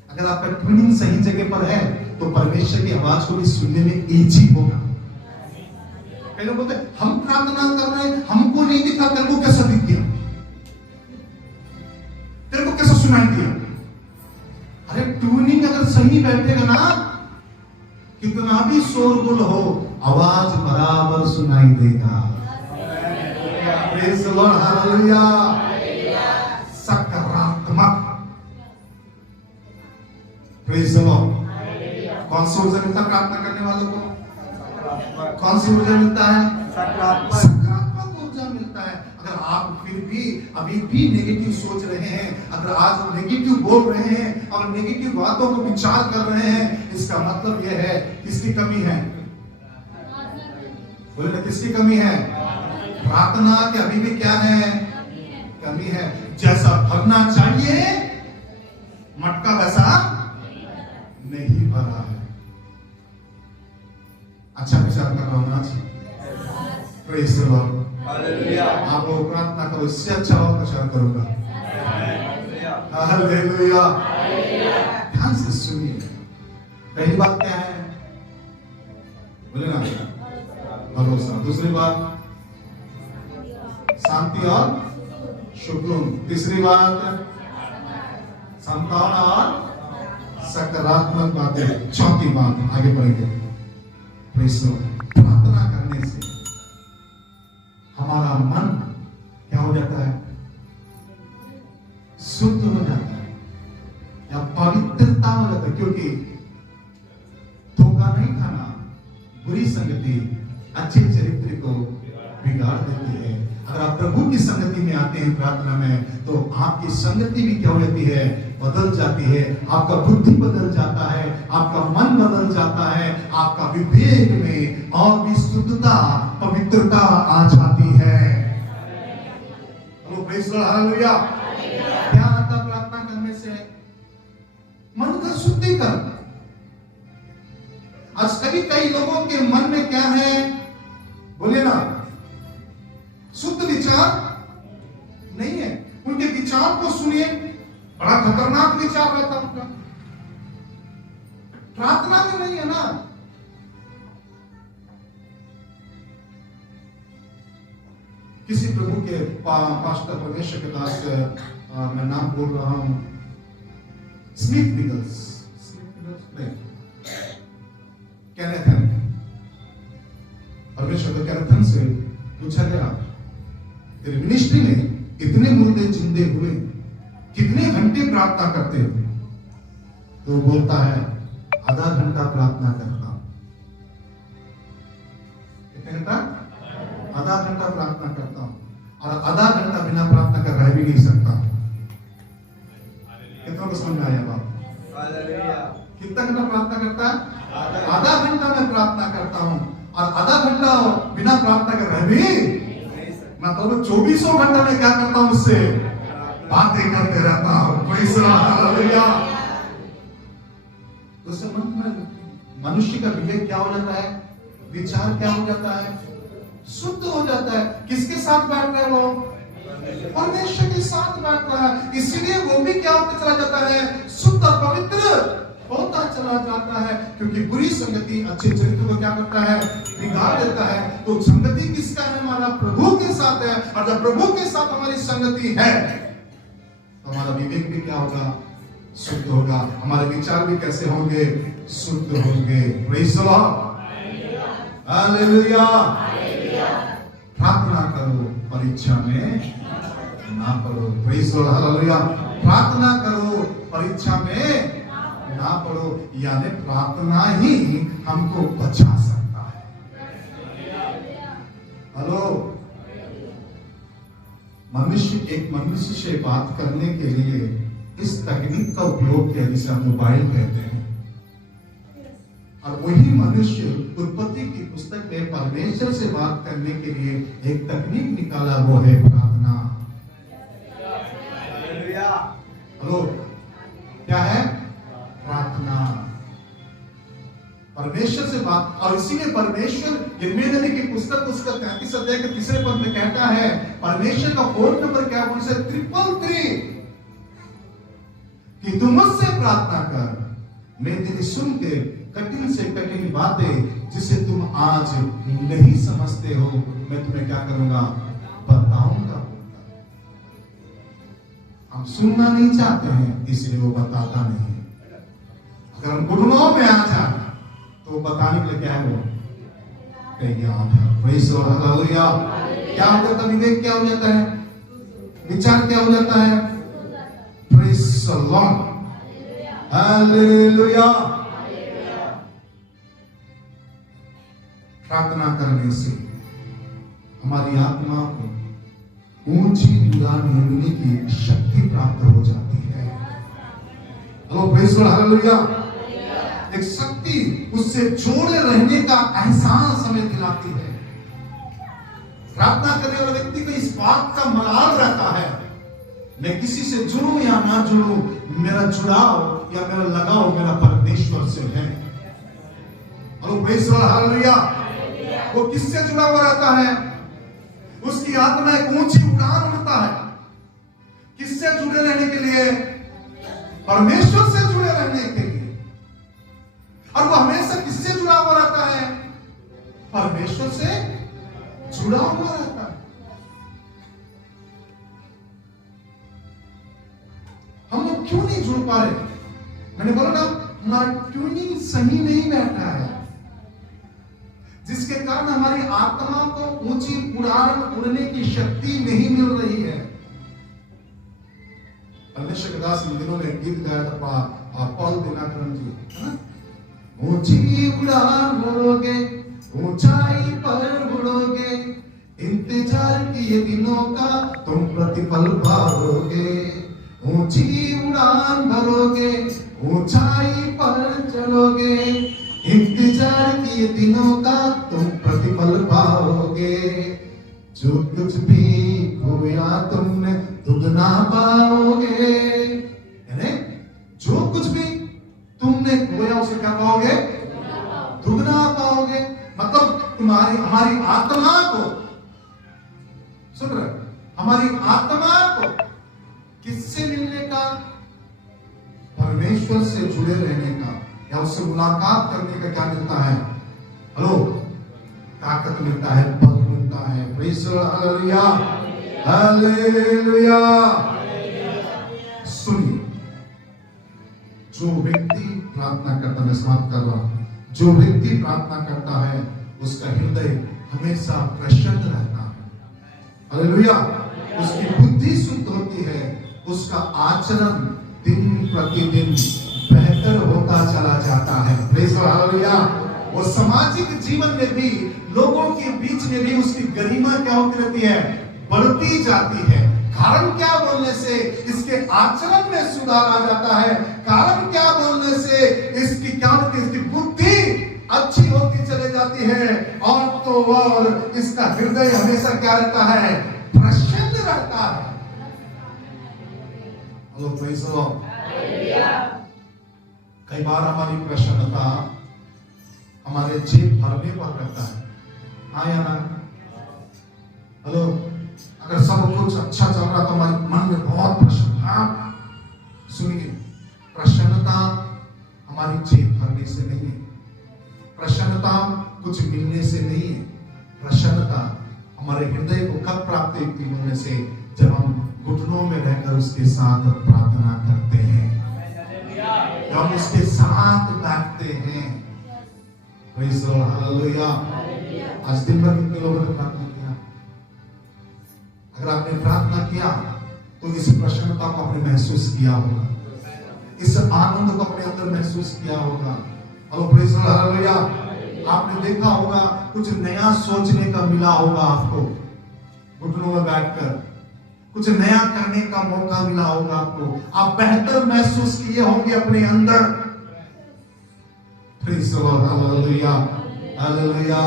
अगर आपका ट्यूनिंग सही जगह पर है तो परमेश्वर की आवाज को भी सुनने में इजी होगा। कई लोग बोलते हम प्रार्थना कर रहे हैं, हमको नहीं दिखा, तेरे को कैसा दिख गया, तेरे को कैसा सुनाई दिया? अरे ट्यूनिंग अगर सही बैठेगा ना, कितना भी शोरगुल हो, आवाज बराबर सुनाई देगा। Praise the Lord, hallelujah. सकारात्मक, प्रेज़ द लॉर्ड। कौन सी ऊर्जा मिलता है प्रार्थना करने वालों को? कौन सी ऊर्जा मिलता है? सकारात्मक ऊर्जा मिलता है। अगर आप फिर भी अभी भी नेगेटिव सोच रहे हैं, अगर आज नेगेटिव बोल रहे हैं और नेगेटिव बातों को विचार कर रहे हैं, इसका मतलब यह है किसकी कमी है? बोले ना किसकी कमी है? प्रार्थना के अभी भी क्या है? कमी है। जैसा भरना चाहिए मटका वैसा नहीं भरा है। अच्छा विचार कर रहा हूं आज। Praise the Lord. हालेलुया। आप लोग प्रार्थना करो, इससे अच्छा और प्रचार करूंगा। हालेलुया। ध्यान से सुनिए। पहली बात क्या है? बोले ना भरोसा। दूसरी बात शांति और सुकून। तीसरी बात संतावना और सकारात्मक बातें। चौथी बात आगे बढ़ेंगे। प्रार्थना करने से हमारा मन क्या हो जाता है? शुद्ध हो जाता है या पवित्रता हो जाता है। क्योंकि धोखा नहीं खाना, बुरी संगति अच्छे चरित्र को बिगाड़ देती है। अगर आप प्रभु की संगति में आते हैं प्रार्थना में, तो आपकी संगति भी क्या हो जाती है? बदल जाती है। आपका बुद्धि बदल जाता है, आपका मन बदल जाता है, आपका विवेक में और भी शुद्धता, पवित्रता आ जाती है। Hello praise the Lord. Hallelujah. क्या आता प्रार्थना करने से? मन का शुद्धिकरण। आज कई लोगों के मन में क्या है? बोलिए ना, शुद्ध विचार नहीं है। उनके विचार को सुनिए, बड़ा खतरनाक विचार रहता है उनका। प्रार्थना में नहीं है ना। किसी प्रभु के पास्टर परमेश्वर के दास, मैं नाम बोल रहा हूं, स्मिथ विगल्स नहीं, कैनेथन, परमेश्वर के कैनेथन से पूछा गया, तेरे मिनिस्ट्री में इतने मुर्दे जिंदे हुए, कितने घंटे प्रार्थना करते हो? तो बोलता है आधा घंटा प्रार्थना करता हूं। कितने घंटा? आधा घंटा प्रार्थना करता हूं। और आधा घंटा बिना प्रार्थना कर रह भी नहीं सकता। कितनों को समझ में आया बात? कितना घंटा प्रार्थना करता है? आधा घंटा मैं प्रार्थना करता हूं और आधा घंटा बिना प्रार्थना कर रह भी मतलब 24 घंटा में क्या करता हूं? उससे बातें करते रहता हूं। Praise the Lord. हालेलुया। तो मनुष्य का विवेक क्या हो जाता है? विचार क्या हो जाता है? शुद्ध हो जाता है। किसके साथ बैठ रहे हो? परमेश्वर के साथ बैठ रहा है। इसलिए वो भी क्या होता चला जाता है? शुद्ध और पवित्र होता चला जाता है। क्योंकि बुरी संगति अच्छे चरित्र को क्या करता है? बिगाड़ देता है। तो संगति किसका है? हमारा प्रभु के साथ है। और जब प्रभु के साथ हमारी संगति है, तो हमारा विवेक भी क्या होगा? शुद्ध होगा। हमारे विचार भी कैसे होंगे? शुद्ध होंगे। Praise the Lord. हालेलुया। प्रार्थना करो, परीक्षा में ना पड़ो। Praise the Lord. हालेलुया। प्रार्थना करो, परीक्षा में ना पड़ो। यानी प्रार्थना ही हमको बचा सकता है। हेलो, एक मनुष्य से बात करने के लिए इस तकनीक का उपयोग किया जिसे हम मोबाइल कहते हैं। और वही मनुष्य उत्पत्ति की पुस्तक में परमेश्वर से बात करने के लिए एक तकनीक निकाला, वो है प्रार्थना। हेलो, क्या है? प्रार्थना। परमेश्वर से बात। और इसीलिए परमेश्वर यिर्मयाह की पुस्तक उसका 33 अध्याय के 3 पद में कहता है, परमेश्वर का फोन नंबर क्या है? 333 कि तू मुझसे प्रार्थना कर, मैं तेरी सुन के कठिन से कठिन बातें जिसे तुम आज नहीं समझते हो, मैं तुम्हें क्या करूंगा? बताऊंगा। हम सुनना नहीं चाहते हैं, इसलिए वो बताता नहीं है। अगर हम घुटनों में आ जाए तो बताने के लिए क्या है? वो तैयार है। Praise the Lord. हालेलुया। क्या हो जाता है? विवेक क्या हो जाता है? विचार क्या हो जाता है? Praise the Lord. हालेलुया। प्रार्थना करने से हमारी आत्मा को ऊंची उड़ान भरने की शक्ति प्राप्त हो जाती है। Hello praise the Lord. Hallelujah. एक शक्ति उससे जोड़े रहने का एहसास हमें दिलाती है। प्रार्थना करने वाले व्यक्ति को इस बात का मलाल रहता है, मैं किसी से जुड़ूं या ना जुड़ूं, मेरा जुड़ाव या मेरा लगाव मेरा परमेश्वर से है। Hello praise Lord, hallelujah. वो किससे जुड़ा हुआ रहता है? उसकी आत्मा एक ऊंची उड़ान उड़ता है। किससे जुड़े रहने के लिए? परमेश्वर से जुड़े रहने के लिए। और वो हमेशा किससे जुड़ा हुआ रहता है? परमेश्वर से जुड़ा हुआ रहता है। हम लोग क्यों नहीं जुड़ पा रहे? मैंने बोला ना, हमारा ट्यूनिंग सही नहीं बैठा है, जिसके कारण हमारी आत्मा को ऊंची उड़ान उड़ने की शक्ति नहीं मिल रही है। परमेश्वर के दास इन दिनों में गीत गाया था पॉल दिनाकरन जी, है ना? ऊंची उड़ान भरोगे, ऊंचाई पर उड़ोगे, इंतजार किए दिनों का तुम प्रतिफल पाओगे। ऊंची उड़ान भरोगे, ऊंचाई पर चलोगे, इंतजार किए दिनों का तुम प्रतिफल पाओगे। जो कुछ भी खोया तुमने दुगना पाओगे। यानी जो कुछ भी तुमने खोया उसे क्या पाओगे? दुगना पाओगे। मतलब तुम्हारी हमारी आत्मा को, सुन रहे, हमारी आत्मा को किससे मिलने का? परमेश्वर से जुड़े रहने का, या उससे मुलाकात करने का क्या मिलता है? हेलो, ताकत मिलता है, बल मिलता है। Praise the Lord, hallelujah, hallelujah. सुनिए, जो व्यक्ति प्रार्थना करता, मैं समाप्त कर रहा हूं, जो व्यक्ति प्रार्थना करता है उसका हृदय हमेशा प्रसन्न रहता है। हालेलुया। उसकी बुद्धि शुद्ध होती है, उसका आचरण दिन प्रतिदिन बेहतर होता चला जाता है। Praise the Lord, hallelujah. वो सामाजिक जीवन में भी, लोगों के बीच में भी उसकी गरिमा क्या होती रहती है? बढ़ती जाती है। कारण क्या बोलने से? इसके आचरण में सुधार आ जाता है। कारण क्या बोलने से? इसकी क्या होती है? इसकी बुद्धि अच्छी होती चली जाती है, और तो और इसका हृदय हमेशा क्या रहता है? प्रसन्न रहता है। Hello praise the Lord. कई बार हमारी प्रसन्नता हमारे जेब भरने पर रहता है, हाँ या ना? हेलो, अगर सब कुछ अच्छा चल रहा तो हमारे मन में बहुत प्रसन्न। हाँ सुनिए, प्रसन्नता हमारी जेब भरने से नहीं है, प्रसन्नता कुछ मिलने से नहीं है। प्रसन्नता हमारे हृदय को कब प्राप्त होने से? जब हम घुटनों में रहकर उसके साथ प्रार्थना करते हैं, जब हम उसके साथ बैठते हैं। Praise the Lord, hallelujah. आज दिन भर कितने लोगों ने प्रार्थना किया? अगर आपने प्रार्थना किया तो इस प्रसन्नता को आपने महसूस किया होगा, इस आनंद को अपने अंदर महसूस किया होगा। Hello praise the Lord, hallelujah. आपने देखा होगा, कुछ नया सोचने का मिला होगा आपको, घुटनों में बैठकर कुछ नया करने का मौका मिला होगा आपको, आप बेहतर महसूस किए होंगे अपने अंदर। Praise the Lord, hallelujah, hallelujah.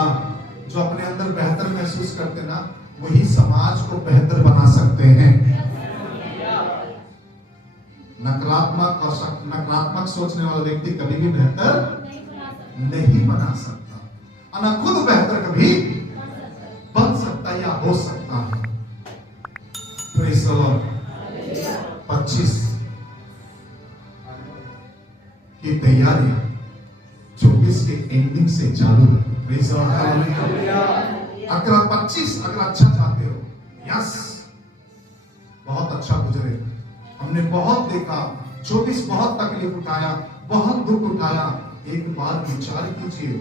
जो अपने अंदर बेहतर महसूस करते ना, वही समाज को बेहतर बना सकते हैं। नकारात्मक सोचने वाला व्यक्ति कभी भी बेहतर नहीं बना सकता, और न खुद बेहतर कभी बन सकता या हो सकता है। Praise the Lord. 25 की तैयारी 24 के एंडिंग से चालू है। Praise the Lord, hallelujah. अगर 25 अगर अच्छा चाहते हो, यस, बहुत अच्छा गुजरे, हमने बहुत देखा, 24 बहुत तकलीफ उठाया, बहुत दुख उठाया। एक बार विचार कीजिए,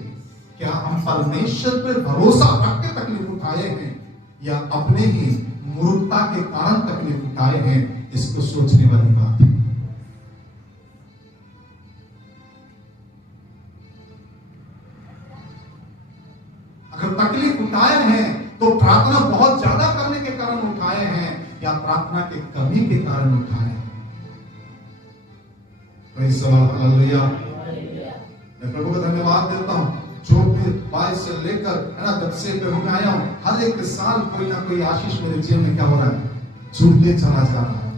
क्या हम परमेश्वर पर भरोसा रख के तकलीफ उठाए हैं, या अपने ही मूर्खता के कारण तकलीफ उठाए हैं? इसको सोचने वाली बात है। अगर तकलीफ उठाए हैं तो प्रार्थना बहुत ज्यादा करने के कारण उठाए हैं, या प्रार्थना के कमी के कारण उठाए हैं? Praise the Lord, hallelujah. मैं प्रभु को धन्यवाद देता हूं, जो 22 से लेकर है ना जब से मैं आया हूँ, हर एक साल कोई ना कोई आशीष मेरे जीवन में क्या हो रहा है, जुड़ते चला जा रहा है।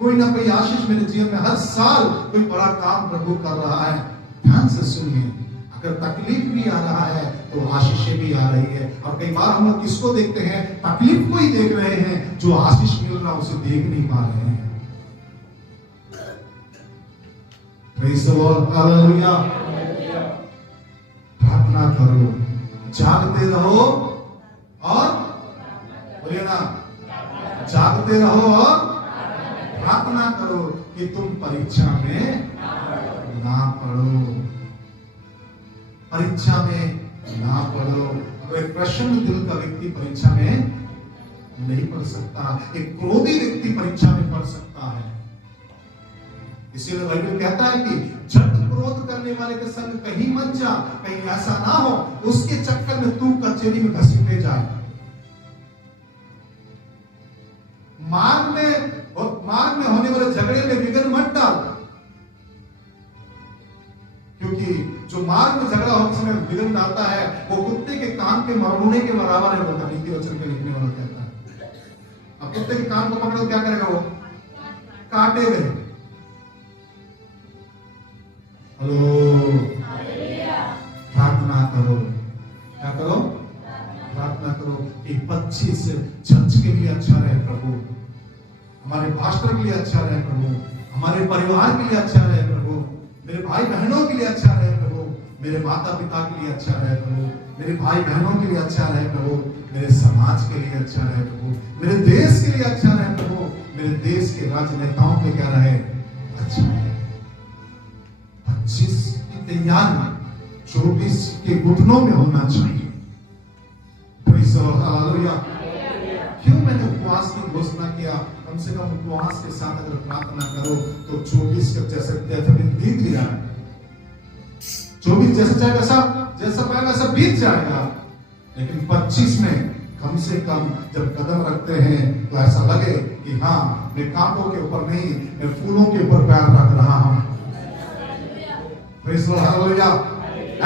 कोई ना कोई आशीष मेरे जीवन में हर साल कोई बड़ा काम प्रभु कर रहा है। ध्यान से सुनिए, अगर तकलीफ भी आ रहा है तो आशीषें भी आ रही है। और कई बार हम लोग किसको देखते हैं, तकलीफ को ही देख रहे हैं, जो आशीष मिल रहा है उसे देख नहीं पा रहे हैं। Praise the Lord, hallelujah. प्रार्थना करो, जागते रहो और बोलिए ना, जागते रहो और प्रार्थना करो कि तुम परीक्षा में ना पढ़ो, परीक्षा में ना पढ़ो। एक प्रसन्न दिल का व्यक्ति परीक्षा में नहीं पढ़ सकता, एक क्रोधी व्यक्ति परीक्षा में पढ़ सकता है। इसीलिए बाइबल कहता है कि झट क्रोध करने वाले के संग कहीं मत जा, कहीं ऐसा ना हो उसके चक्कर में तू कचहरी में घसीटे जाए। मार्ग में होने वाले झगड़े में विघ्न मत डाल, क्योंकि जो मार्ग में झगड़ा होने समय विघ्न डालता है वो कुत्ते के कान के मरमुने के बराबर है, बोलता नीति वचन के लिखने वाला कहता है। अब कुत्ते के कान को पकड़ो क्या करेगा, वो काटेगा। हेलो, प्रार्थना करो, क्या करो, प्रार्थना करो कि 25 चर्च के लिए अच्छा रहे प्रभु, हमारे पास्टर के लिए अच्छा रहे प्रभु, हमारे परिवार के लिए अच्छा रहे प्रभु, मेरे भाई बहनों के लिए अच्छा रहे प्रभु, मेरे माता पिता के लिए अच्छा रहे प्रभु, मेरे भाई बहनों के लिए अच्छा रहे प्रभु, मेरे समाज के लिए अच्छा रहे प्रभु, मेरे देश के लिए अच्छा रहे प्रभु, मेरे देश के राजनेताओं पे क्या रहे, अच्छा रहे। 25 की तैयारी 24 के घुटनों में होना चाहिए। Praise the Lord, hallelujah. क्यों मैंने उपवास की घोषणा किया? कम से कम उपवास के साथ अगर प्रार्थना करो तो 24 का जैसे बीत ही जाए, 24 जैसा पाए वैसा बीत जाएगा। लेकिन 25 में कम से कम जब कदम रखते हैं तो ऐसा लगे कि हाँ, मैं कांटों के ऊपर नहीं, मैं फूलों के ऊपर पैर रख रहा हूं। Praise the Lord, hallelujah.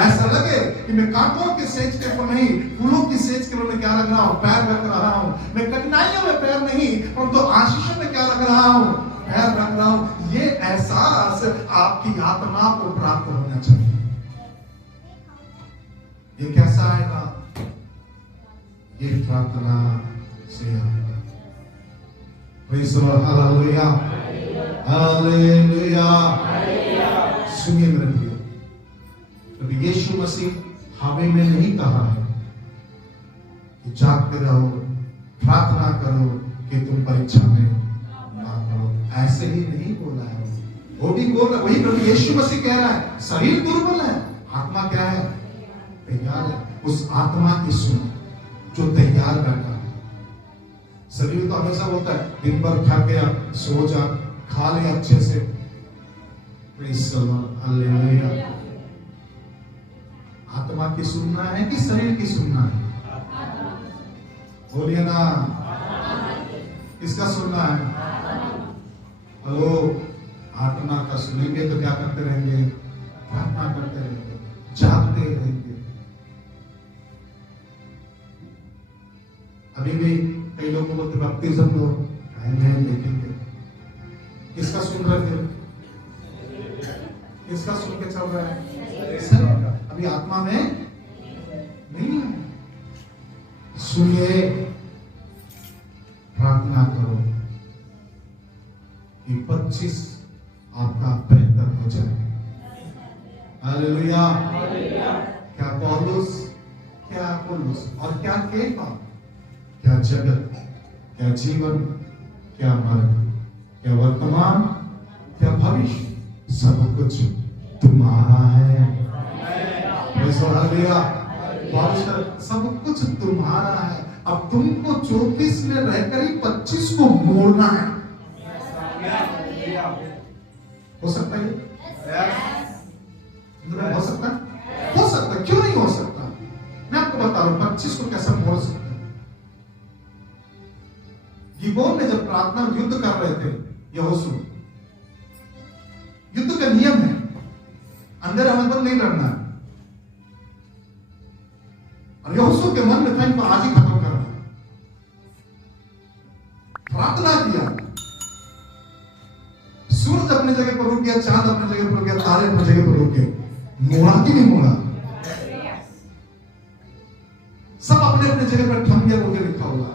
ऐसा लगे कि मैं कांटों के सेज के ऊपर नहीं, फूलों की सेज के ऊपर मैं क्या रख रहा हूं, पैर रख रहा हूं। मैं कठिनाइयों में पैर नहीं, परंतु आशीषों में क्या रख रहा हूं, पैर रख रहा हूं। ये एहसास आपकी आत्मा को प्राप्त होना चाहिए। ये कैसा आएगा? ये प्रार्थना से आएगा। Praise the Lord, hallelujah, hallelujah. सुनिए मेरे प्रिय, तो यीशु मसीह हमें में नहीं कहा है कि जागते रहो, प्रार्थना करो कि तुम परीक्षा में ना पड़ो, ऐसे ही नहीं बोला है। वो भी बोल रहा, वही प्रभु यीशु मसीह कह रहा है, शरीर दुर्बल है, आत्मा क्या है, तैयार है। उस आत्मा की सुनो जो तैयार बैठा है। शरीर तो हमेशा बोलता है दिन भर खा के सो जा, खा ले अच्छे से। Praise the Lord, hallelujah. आत्मा की सुनना है कि शरीर की सुनना है? बोलिए ना, किसका सुनना है? हेलो, आत्मा का सुनेंगे तो क्या करते रहेंगे, प्रार्थना करते रहेंगे, जागते रहेंगे। अभी भी कई लोग बोलते बपतिस्म लो, देखेंगे। किसका सुन रहे थे? किसका सुन के चल रहा है? शरीर का। अभी आत्मा में नहीं है। सुनिए, प्रार्थना करो कि 25 आपका बेहतर हो जाए। हालेलुया। क्या पौलुस, क्या अपोलोस और क्या केफा, क्या जगत, क्या जीवन, क्या मरण, क्या वर्तमान, क्या भविष्य, सब कुछ तुम्हारा है। सब कुछ तुम्हारा है। अब तुमको 24 में रहकर ही 25 को मोड़ना है। हो सकता है? हो सकता है? हो सकता है, क्यों नहीं हो सकता? मैं आपको बता रहा हूं 25 को कैसे मोड़ सकते हैं। गिबोन में जब प्रार्थना युद्ध कर रहे थे, यहोशू, युद्ध का नियम है, अंदर अमल नहीं लड़ना है। और यहोशू के मन में था इनको आज ही खत्म करना। प्रार्थना किया, सूरज अपनी जगह पर रुक गया, चांद अपनी जगह पर रुक गया, तारे अपनी जगह पर रुक गए। मोड़ा कि नहीं मोड़ा? सब अपने अपने जगह पर थम गया बोल के लिखा हुआ।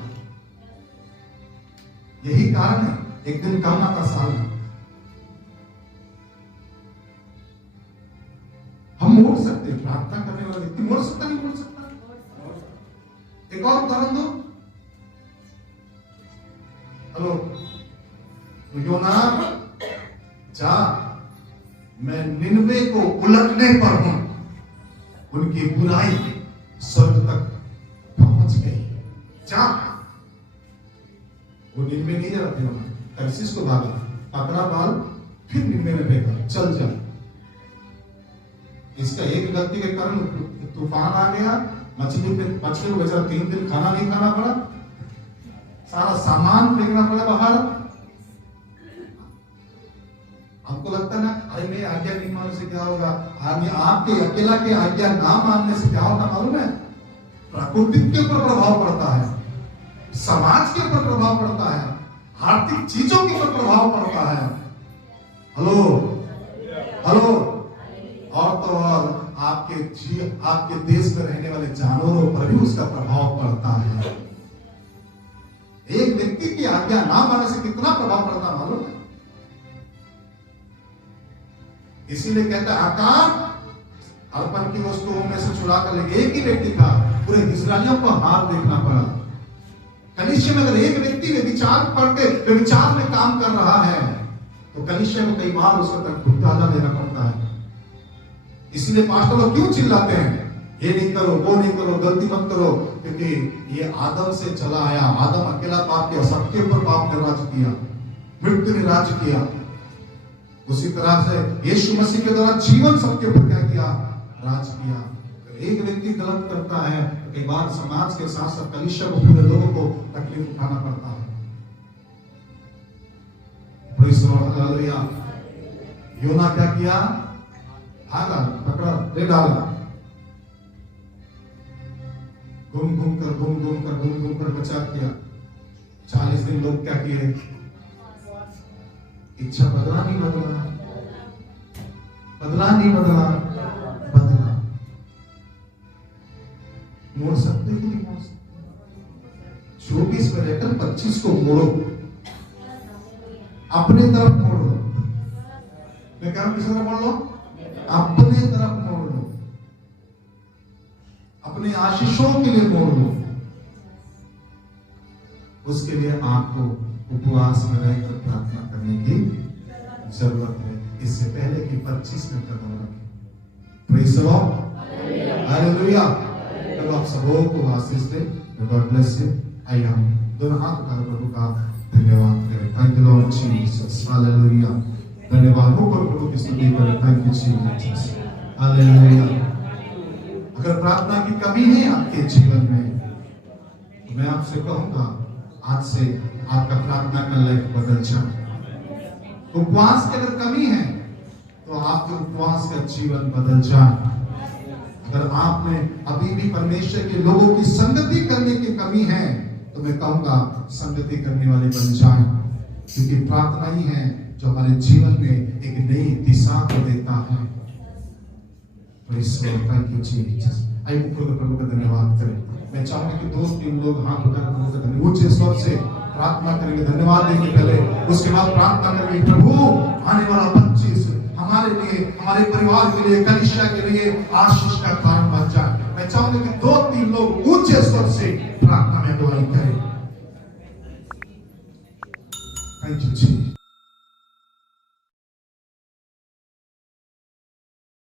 यही कारण है एक दिन कम आता साल में हम मोड़ सकते हैं। प्रार्थना करने वाला व्यक्ति मोड़ सकता नहीं मोड़ सकता। एक और उदाहरण दो। हेलो योना जा, मैं निनवे को उलटने पर हूं, उनकी बुराई स्वर्ग तक पहुंच गई। जा, वो निनवे नहीं जा रहा था, तरसीस को भागा, पकड़ा बाल, फिर निनवे में फेंका, चल जा। इसका एक गलती के कारण तूफान आ गया, मछली को बेचारा 3 दिन खाना नहीं खाना पड़ा, सारा सामान फेंकना पड़ा बाहर। हमको लगता है ना, अरे मैं आज्ञा नहीं मानने से क्या होगा? आपके अकेला के आज्ञा ना मानने से क्या होगा मालूम है? प्रकृति के ऊपर प्रभाव पड़ता है, समाज के ऊपर प्रभाव पड़ता है, आर्थिक चीजों के ऊपर प्रभाव पड़ता है। हेलो हेलो, और तो और आपके देश में रहने वाले जानवरों पर भी उसका प्रभाव पड़ता है। एक व्यक्ति की आज्ञा ना मानने से कितना प्रभाव पड़ता मालूम है? इसीलिए कहता है आकाश अर्पण की वस्तुओं में से चुरा कर ले। एक ही व्यक्ति था, पूरे इस्राएलियों को हार देखना पड़ा। कलीसिया में अगर एक व्यक्ति विचार पढ़ते विचार में काम कर रहा है तो कलीसिया में कई बार उसको तक भुगताना देना पड़ता है। इसलिए पास्टर लोग क्यों चिल्लाते हैं, ये नहीं करो, वो नहीं करो, गलती मत करो? क्योंकि ये आदम से चला आया। आदम अकेला पाप किया, सबके ऊपर पाप ने राज किया, मृत्यु ने राज किया। उसी तरह से यीशु मसीह के द्वारा जीवन सबके ऊपर क्या किया? राज किया। एक व्यक्ति गलत करता है तो कई बार समाज के साथ साथ कलीसिया को, पूरे लोगों को तकलीफ उठाना पड़ता है। Praise the Lord, hallelujah. योना क्या किया? भागा, पकड़ा, ले डाला। घूम घूम कर बचा किया। 40 दिन लोग क्या किए? इच्छा बदला नहीं बदला, बदला नहीं बदला, बदला। मोड़ सकते कि नहीं मोड़ सकते? 24 में रहकर 25 को मोड़ो, अपने तरफ मोड़ लो। मैं कह रहा हूं किस तरफ मोड़ लो? अपने तरफ मोड़ लो, अपने आशीषों के लिए मोड़ लो। उसके लिए आपको उपवास में रहकर प्रार्थना करने की जरूरत है, इससे पहले कि 25 में कदम रखें। Praise the Lord, hallelujah. तो आप सबों को आशीष दे। God bless you. आइए हम दोनों हाथ उठाकर प्रभु का धन्यवाद करें। Thank you Lord Jesus, hallelujah. धन्यवाद हो प्रभु की स्तुति करें। Thank you Jesus, hallelujah. अगर प्रार्थना की कमी है आपके जीवन में तो मैं आपसे कहूंगा आज से आपका प्रार्थना का लाइफ बदल जाए। उपवास की अगर कमी है तो आपके उपवास का जीवन बदल जाए। अगर आप में अभी भी परमेश्वर के लोगों की संगति करने की कमी है तो मैं कहूंगा संगति करने वाले बन जाए, क्योंकि प्रार्थना ही है जो हमारे जीवन में एक नई दिशा को देता है। Thank you Jesus. आइए प्रभु का धन्यवाद करें। मैं चाहूंगा कि 2-3 लोग हाथ उठाकर प्रभु का धन्यवाद ऊंचे स्वर से प्रार्थना करेंगे। धन्यवाद देंगे पहले, उसके बाद प्रार्थना करेंगे प्रभु आने वाला 25 हमारे लिए, हमारे परिवार के लिए, कलीसिया के लिए आशीष का कारण बन जाए। मैं चाहूंगा कि 2-3 लोग ऊंचे स्वर से प्रार्थना में दुआएं करें। Thank you ji.